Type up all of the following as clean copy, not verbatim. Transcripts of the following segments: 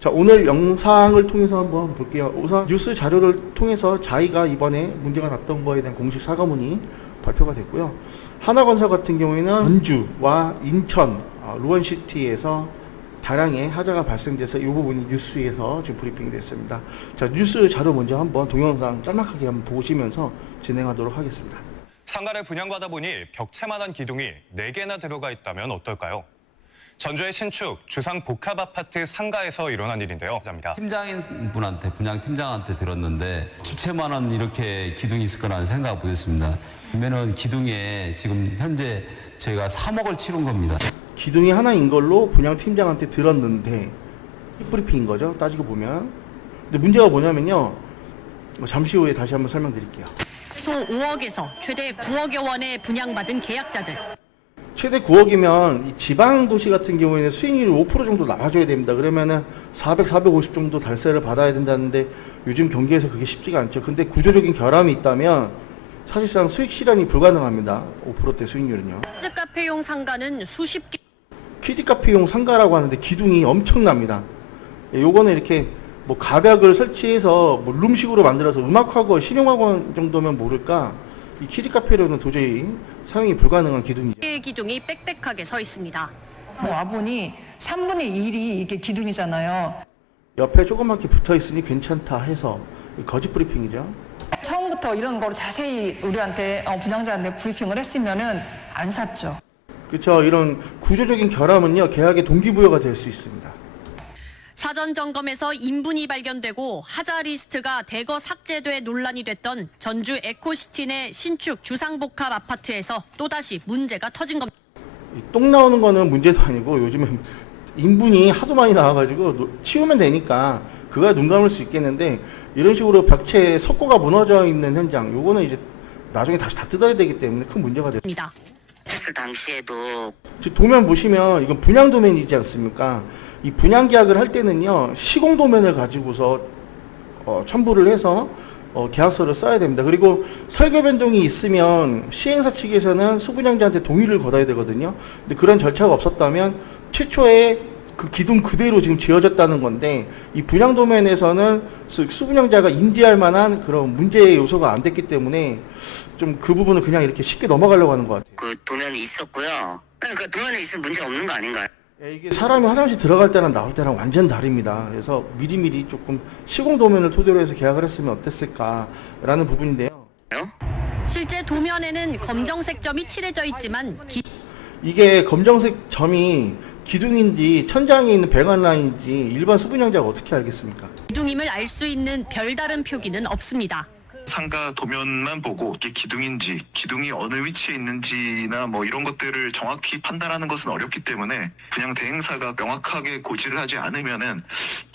자, 오늘 영상을 통해서 한번 볼게요. 우선 뉴스 자료를 통해서 자이가 이번에 문제가 났던 거에 대한 공식 사과문이 발표가 됐고요. 하나건설 같은 경우에는 전주와 인천, 루원시티에서 다량의 하자가 발생돼서 이 부분이 뉴스에서 지금 브리핑이 됐습니다. 자, 뉴스 자료 먼저 한번 동영상 짤막하게 한번 보시면서 진행하도록 하겠습니다. 상가를 분양받아 보니 벽체만한 기둥이 4개나 들어가 있다면 어떨까요? 전주의 신축 주상 복합아파트 상가에서 일어난 일인데요. 팀장인 분한테, 분양 팀장한테 들었는데 집채만한 이렇게 기둥이 있을 거라는 생각 못했습니다. 그러면은 기둥에 지금 현재 저희가 3억을 치른 겁니다. 기둥이 하나인 걸로 분양 팀장한테 들었는데 브리핑인 거죠. 따지고 보면. 근데 문제가 뭐냐면요. 잠시 후에 다시 한번 설명드릴게요. 소 5억에서 최대 9억여 원의 분양받은 계약자들. 최대 9억이면 이 지방 도시 같은 경우에는 수익률이 5% 정도 나와줘야 됩니다. 그러면은 400, 450 정도 달세를 받아야 된다는데 요즘 경기에서 그게 쉽지가 않죠. 근데 구조적인 결함이 있다면 사실상 수익 실현이 불가능합니다. 5%대 수익률은요. 키즈 카페용 상가는 수십 개. 키즈 카페용 상가라고 하는데 기둥이 엄청납니다. 요거는 이렇게 뭐 가벽을 설치해서 뭐 룸식으로 만들어서 음악학원, 실용학원 정도면 모를까 이 키즈 카페로는 도저히 사용이 불가능한 기둥이죠. 기둥이 빽빽하게 서 있습니다. 와보니 3분의 1이 이게 기둥이잖아요. 옆에 조그맣게 붙어 있으니 괜찮다 해서 거짓 브리핑이죠. 처음부터 이런 거로 자세히 우리한테 분양자한테 브리핑을 했으면은 안 샀죠. 그렇죠. 이런 구조적인 결함은요 계약의 동기부여가 될 수 있습니다. 사전 점검에서 인분이 발견되고 하자 리스트가 대거 삭제돼 논란이 됐던 전주 에코시티 내 신축 주상복합 아파트에서 또다시 문제가 터진 겁니다. 똥 나오는 거는 문제도 아니고 요즘은 인분이 하도 많이 나와가지고 치우면 되니까 그거야 눈 감을 수 있겠는데 이런 식으로 벽체에 석고가 무너져 있는 현장 요거는 이제 나중에 다시 다 뜯어야 되기 때문에 큰 문제가 됩니다. 했을 당시에도 도면 보시면 이건 분양 도면이지 않습니까? 이 분양 계약을 할 때는요 시공 도면을 가지고서 첨부를 해서 계약서를 써야 됩니다. 그리고 설계 변동이 있으면 시행사 측에서는 수분양자한테 동의를 거둬야 되거든요. 근데 그런 절차가 없었다면 최초에 그 기둥 그대로 지금 지어졌다는 건데 이 분양 도면에서는 수분양자가 인지할 만한 그런 문제의 요소가 안 됐기 때문에 좀 그 부분을 그냥 이렇게 쉽게 넘어가려고 하는 것 같아요. 그 도면이 있었고요. 그러니까 도면에 있으면 문제 없는 거 아닌가요? 이게 사람이 화장실 들어갈 때랑 나올 때랑 완전 다릅니다. 그래서 미리미리 조금 시공 도면을 토대로 해서 계약을 했으면 어땠을까라는 부분인데요. 실제 도면에는 검정색 점이 칠해져 있지만 이게 검정색 점이 기둥인지 천장에 있는 배관 라인인지 일반 수분양자가 어떻게 알겠습니까? 기둥임을 알 수 있는 별다른 표기는 없습니다. 상가 도면만 보고 이게 기둥인지 기둥이 어느 위치에 있는지나 뭐 이런 것들을 정확히 판단하는 것은 어렵기 때문에 분양 대행사가 명확하게 고지를 하지 않으면은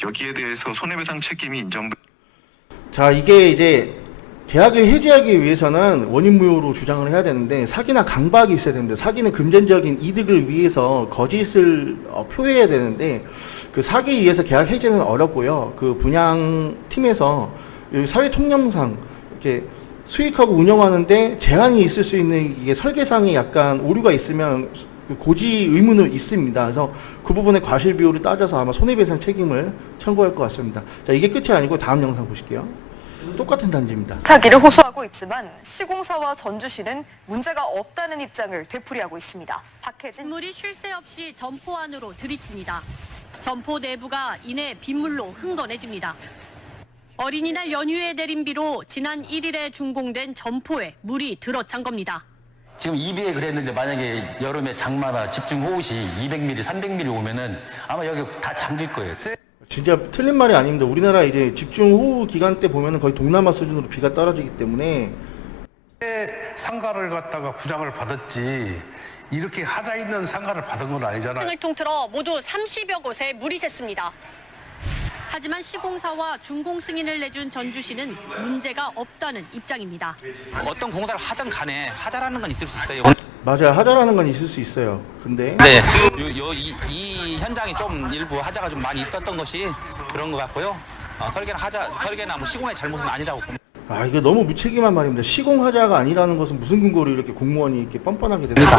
여기에 대해서 손해배상 책임이 인정돼. 자, 이게 이제 계약을 해지하기 위해서는 원인무효로 주장을 해야 되는데 사기나 강박이 있어야 됩니다. 사기는 금전적인 이득을 위해서 거짓을 표해야 되는데 그 사기에 의해서 계약 해지는 어렵고요. 그 분양팀에서 사회 통념상 이렇게 수익하고 운영하는데 제한이 있을 수 있는 이게 설계상에 약간 오류가 있으면 고지 의무는 있습니다. 그래서 그 부분의 과실 비율을 따져서 아마 손해배상 책임을 청구할 것 같습니다. 자, 이게 끝이 아니고 다음 영상 보실게요. 똑같은 단지입니다. 차기를 호소하고 있지만 시공사와 전주시는 문제가 없다는 입장을 되풀이하고 있습니다. 박혜진 물이 쉴 새 없이 점포 안으로 들이칩니다. 점포 내부가 이내 빗물로 흥건해집니다. 어린이날 연휴에 내린 비로 지난 1일에 준공된 점포에 물이 들어찬 겁니다. 지금 2비에 그랬는데 만약에 여름에 장마나 집중호우시 200mm, 300mm 오면은 아마 여기 다 잠길 거예요. 진짜 틀린 말이 아닙니다. 우리나라 이제 집중호우 기간 때 보면은 거의 동남아 수준으로 비가 떨어지기 때문에 상가를 갖다가 분양을 받았지 이렇게 하자 있는 상가를 받은 건 아니잖아요. 층을 통틀어 모두 30여 곳에 물이 샜습니다. 하지만 시공사와 준공 승인을 내준 전주시는 문제가 없다는 입장입니다. 어떤 공사를 하든 간에 하자라는 건 있을 수 있어요. 맞아요. 하자라는 건 있을 수 있어요. 근데 네, 이 현장이 좀 일부 하자가 좀 많이 있었던 것이 그런 것 같고요. 설계나 뭐 시공의 잘못은 아니라고 봅니다. 이거 너무 무책임한 말입니다. 시공하자가 아니라는 것은 무슨 근거로 이렇게 공무원이 이렇게 뻔뻔하게 됩니까?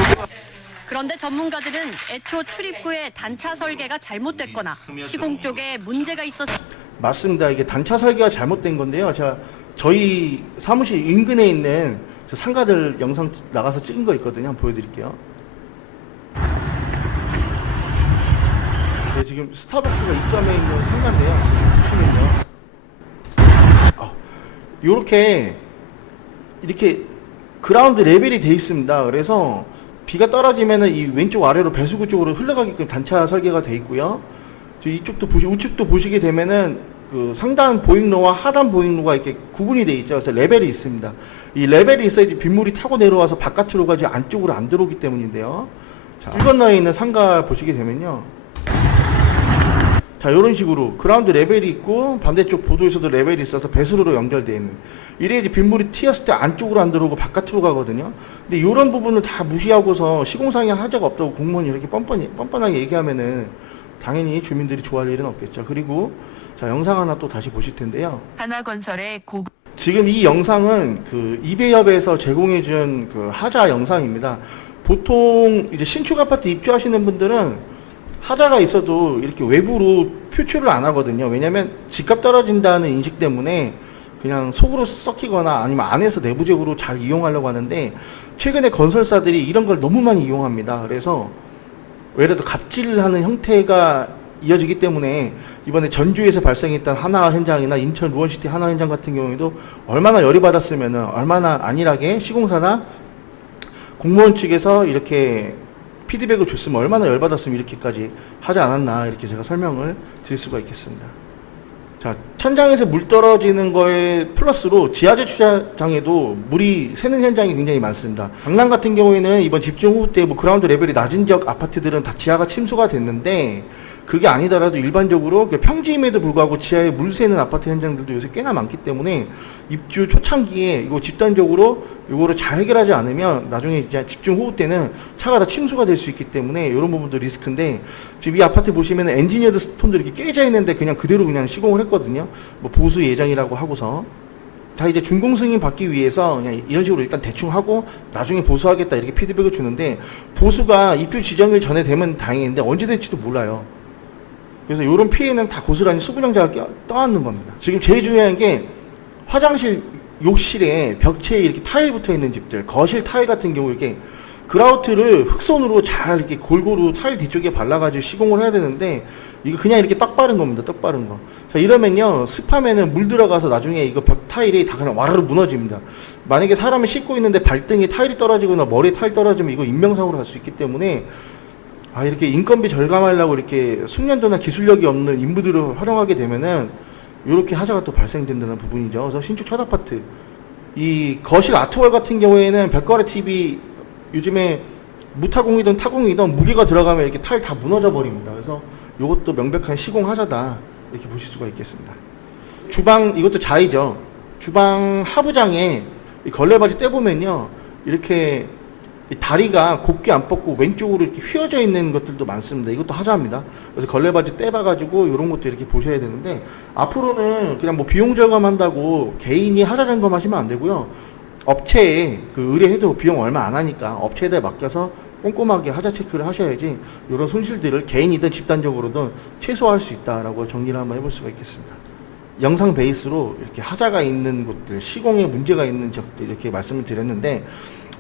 그런데 전문가들은 애초 출입구의 단차 설계가 잘못됐거나 시공 쪽에 문제가 있었습니다. 맞습니다. 이게 단차 설계가 잘못된 건데요. 제가 저희 사무실 인근에 있는 저 상가들 영상 나가서 찍은 거 있거든요. 한번 보여드릴게요. 네, 지금 스타벅스가 입점해 있는 상가인데요. 보시면요. 이렇게 그라운드 레벨이 돼 있습니다. 그래서 비가 떨어지면은 이 왼쪽 아래로 배수구 쪽으로 흘러가게끔 단차 설계가 돼 있고요. 이쪽도 우측도 보시게 되면은 그 상단 보행로와 하단 보행로가 이렇게 구분이 돼 있죠. 그래서 레벨이 있습니다. 이 레벨이 있어야지 빗물이 타고 내려와서 바깥으로 가지 안쪽으로 안 들어오기 때문인데요. 자, 길 건너에 있는 상가 보시게 되면요. 자, 이런 식으로 그라운드 레벨이 있고 반대쪽 보도에서도 레벨이 있어서 배수로로 연결되어 있는, 이래야지 빗물이 튀었을 때 안쪽으로 안 들어오고 바깥으로 가거든요. 근데 이런 부분을 다 무시하고서 시공상에 하자가 없다고 공무원이 이렇게 뻔뻔하게 얘기하면은 당연히 주민들이 좋아할 일은 없겠죠. 그리고 자, 영상 하나 또 다시 보실 텐데요. 하나건설의 지금 이 영상은 그 이배협에서 제공해준 그 하자 영상입니다. 보통 이제 신축 아파트 입주하시는 분들은 하자가 있어도 이렇게 외부로 표출을 안 하거든요. 왜냐면 집값 떨어진다는 인식 때문에 그냥 속으로 썩히거나 아니면 안에서 내부적으로 잘 이용하려고 하는데, 최근에 건설사들이 이런 걸 너무 많이 이용합니다. 그래서 외래도 갑질하는 형태가 이어지기 때문에 이번에 전주에서 발생했던 하나 현장이나 인천 루원시티 하나 현장 같은 경우에도 얼마나 열이 받았으면은, 얼마나 안일하게 시공사나 공무원 측에서 이렇게 피드백을 줬으면 얼마나 열받았으면 이렇게까지 하지 않았나, 이렇게 제가 설명을 드릴 수가 있겠습니다. 자, 천장에서 물 떨어지는 거에 플러스로 지하재 주차장에도 물이 새는 현장이 굉장히 많습니다. 강남 같은 경우에는 이번 집중 호우 때 뭐 그라운드 레벨이 낮은 지역 아파트들은 다 지하가 침수가 됐는데, 그게 아니더라도 일반적으로 평지임에도 불구하고 지하에 물 새는 아파트 현장들도 요새 꽤나 많기 때문에 입주 초창기에 이거 집단적으로 이거를 잘 해결하지 않으면 나중에 이제 집중 호우 때는 차가 다 침수가 될 수 있기 때문에 이런 부분도 리스크인데, 지금 이 아파트 보시면 엔지니어드 스톤도 이렇게 깨져 있는데 그냥 그대로 그냥 시공을 했거든요. 뭐 보수 예정이라고 하고서. 다 이제 준공 승인 받기 위해서 그냥 이런 식으로 일단 대충 하고 나중에 보수하겠다 이렇게 피드백을 주는데, 보수가 입주 지정일 전에 되면 다행인데 언제 될지도 몰라요. 그래서 이런 피해는 다 고스란히 수분영자가 떠안는 겁니다. 지금 제일 중요한 게 화장실, 욕실에 벽체에 이렇게 타일 붙어 있는 집들, 거실 타일 같은 경우 이렇게 그라우트를 흑선으로 잘 이렇게 골고루 타일 뒤쪽에 발라가지고 시공을 해야 되는데, 이거 그냥 이렇게 떡 바른 겁니다. 떡 바른 거. 자, 이러면요, 습하면은 물 들어가서 나중에 이거 벽 타일이 다 그냥 와르르 무너집니다. 만약에 사람이 씻고 있는데 발등에 타일이 떨어지거나 머리에 타일 떨어지면 이거 인명사고로 갈 수 있기 때문에, 이렇게 인건비 절감하려고 이렇게 숙련도나 기술력이 없는 인부들을 활용하게 되면은 이렇게 하자가 또 발생된다는 부분이죠. 그래서 신축 첫 아파트, 이 거실 아트월 같은 경우에는 벽걸이 TV 요즘에 무타공이든 타공이든 무게가 들어가면 이렇게 타일 다 무너져 버립니다. 그래서 이것도 명백한 시공 하자다 이렇게 보실 수가 있겠습니다. 주방, 이것도 자이죠. 주방 하부장에 이 걸레바지 떼보면요, 이렇게 이 다리가 곱게 안 뻗고 왼쪽으로 이렇게 휘어져 있는 것들도 많습니다. 이것도 하자입니다. 그래서 걸레바지 떼봐가지고 이런 것도 이렇게 보셔야 되는데, 앞으로는 그냥 뭐 비용 절감한다고 개인이 하자 점검하시면 안 되고요. 업체에 그 의뢰해도 비용 얼마 안 하니까 업체에다 맡겨서 꼼꼼하게 하자 체크를 하셔야지 이런 손실들을 개인이든 집단적으로든 최소화할 수 있다라고 정리를 한번 해볼 수가 있겠습니다. 영상 베이스로 이렇게 하자가 있는 곳들, 시공에 문제가 있는 지역들 이렇게 말씀을 드렸는데,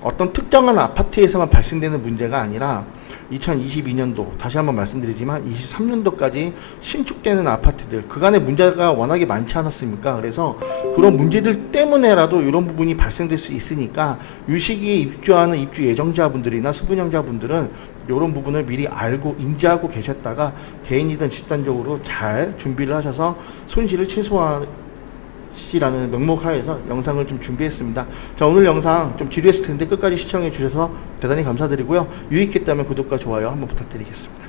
어떤 특정한 아파트에서만 발생되는 문제가 아니라 2022년도, 다시 한번 말씀드리지만 23년도까지 신축되는 아파트들, 그간의 문제가 워낙에 많지 않았습니까? 그래서 그런 문제들 때문에라도 이런 부분이 발생될 수 있으니까 이 시기에 입주하는 입주 예정자분들이나 수분영자분들은 이런 부분을 미리 알고 인지하고 계셨다가 개인이든 집단적으로 잘 준비를 하셔서 손실을 최소화시라는 명목 하에서 영상을 좀 준비했습니다. 자, 오늘 영상 좀 지루했을 텐데 끝까지 시청해 주셔서 대단히 감사드리고요. 유익했다면 구독과 좋아요 한번 부탁드리겠습니다.